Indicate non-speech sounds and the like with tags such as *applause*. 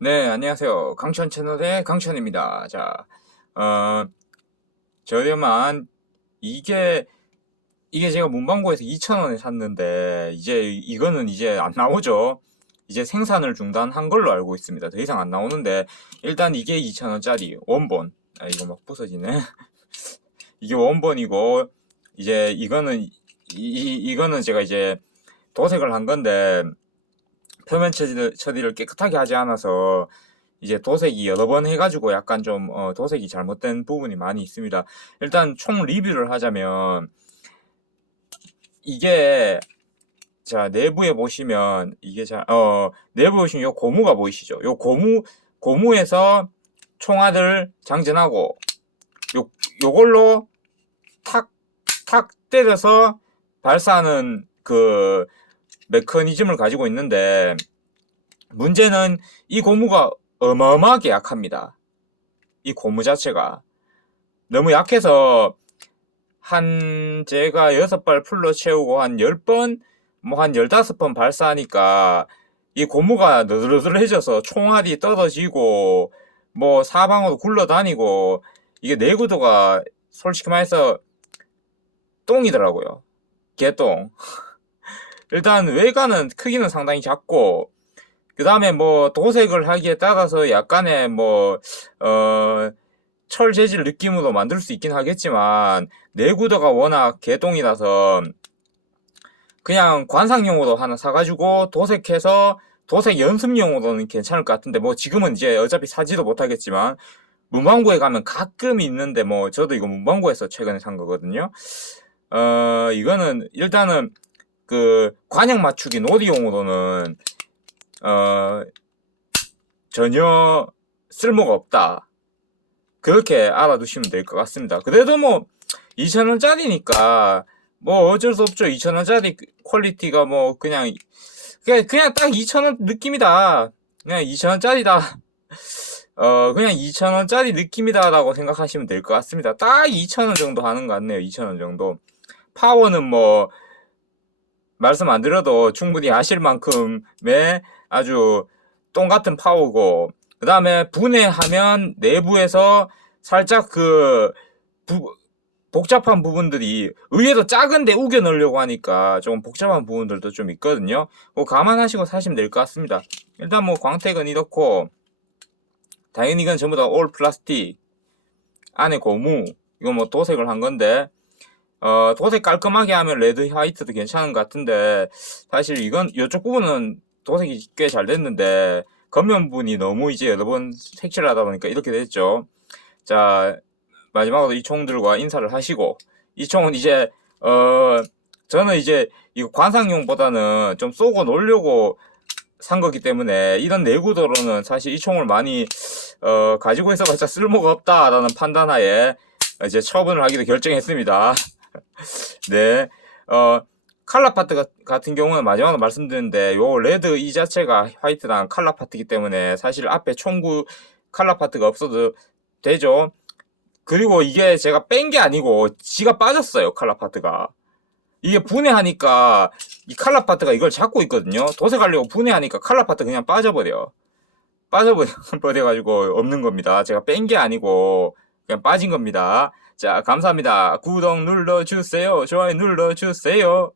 네, 안녕하세요. 강천 채널의 강천입니다. 자, 어, 저렴한, 이게, 이게 제가 문방구에서 2,000원에 샀는데, 이제, 이거는 이제 안 나오죠. 이제 생산을 중단한 걸로 알고 있습니다. 더 이상 안 나오는데, 일단 이게 2,000원짜리, 원본. 아, 이거 막 부서지네. *laughs* 이게 원본이고, 이제 이거는, 이, 이, 이거는 제가 이제 도색을 한 건데, 표면 처리를, 처리를 깨끗하게 하지 않아서 이제 도색이 여러 번 해가지고 약간 좀 어, 도색이 잘못된 부분이 많이 있습니다. 일단 총 리뷰를 하자면 이게 자 내부에 보시면 이게 자어 내부에 보시면 요 고무가 보이시죠? 요 고무 고무에서 총알을 장전하고 요 요걸로 탁탁 때려서 발사하는 그 메커니즘을 가지고 있는데 문제는 이 고무가 어마어마하게 약합니다. 이 고무 자체가 너무 약해서 한 제가 여섯 발 풀로 채우고 한 열 번 뭐 한 열다섯 번 발사하니까 이 고무가 너덜너덜해져서 총알이 떨어지고 뭐 사방으로 굴러다니고 이게 내구도가 솔직히 말해서 똥이더라고요. 개똥. *laughs* 일단 외관은 크기는 상당히 작고 그 다음에 뭐 도색을 하기에 따라서 약간의 뭐 어, 철 재질 느낌으로 만들 수 있긴 하겠지만 내구도가 워낙 개똥이라서 그냥 관상용으로 하나 사가지고 도색해서 도색 연습용으로는 괜찮을 것 같은데 뭐 지금은 이제 어차피 사지도 못하겠지만 문방구에 가면 가끔 있는데 뭐 저도 이거 문방구에서 최근에 산 거거든요. 어 이거는 일단은 그 관역 맞추기 놀이용으로는 어 전혀 쓸모가 없다. 그렇게 알아두시면 될 것 같습니다. 그래도 뭐 2,000원짜리니까 뭐 어쩔 수 없죠. 2,000원짜리 퀄리티가 뭐 그냥 그냥 그냥 딱 2,000원 느낌이다. 그냥 2,000원짜리다. *laughs* 어 그냥 2,000원짜리 느낌이다라고 생각하시면 될 것 같습니다. 딱 2,000원 정도 하는 것 같네요. 2,000원 정도. 파워는 뭐 말씀 안 드려도 충분히 아실 만큼의 아주 똥 같은 파워고 그 다음에 분해하면 내부에서 살짝 그 부- 복잡한 부분들이 의외로 작은데 우겨 넣으려고 하니까 조금 복잡한 부분들도 좀 있거든요. 그거 감안하시고 사시면 될 것 같습니다. 일단 뭐 광택은 이렇고 이건 전부 다 올 플라스틱 안에 고무 이거 뭐 도색을 한 건데 어, 도색 깔끔하게 하면 레드 화이트도 괜찮은 것 같은데, 사실 이건, 이쪽 부분은 도색이 꽤 잘 됐는데, 겉면 부분이 너무 이제 여러 번 색칠을 하다 보니까 이렇게 됐죠. 자, 마지막으로 이 총들과 인사를 하시고, 이 총은 이제, 어, 저는 이제 이거 관상용보다는 좀 쏘고 놀려고 산 거기 때문에, 이런 내구도로는 사실 이 총을 많이, 어, 가지고 있어봤자 쓸모가 없다라는 판단하에 이제 처분을 하기로 결정했습니다. *laughs* 네, 어, 칼라 파트 가- 같은 경우는 마지막으로 말씀드렸는데, 요 레드 이 자체가 화이트랑 칼라 파트이기 때문에 사실 앞에 총구 칼라 파트가 없어도 되죠. 그리고 이게 제가 뺀 게 아니고, 지가 빠졌어요, 칼라 파트가. 이게 분해하니까, 이 칼라 파트가 이걸 잡고 있거든요. 도색하려고 분해하니까 칼라 파트 그냥 빠져버려. 빠져버려가지고 *laughs* 없는 겁니다. 제가 뺀 게 아니고, 그냥 빠진 겁니다. 자, 감사합니다. 구독 눌러주세요. 좋아요 눌러주세요.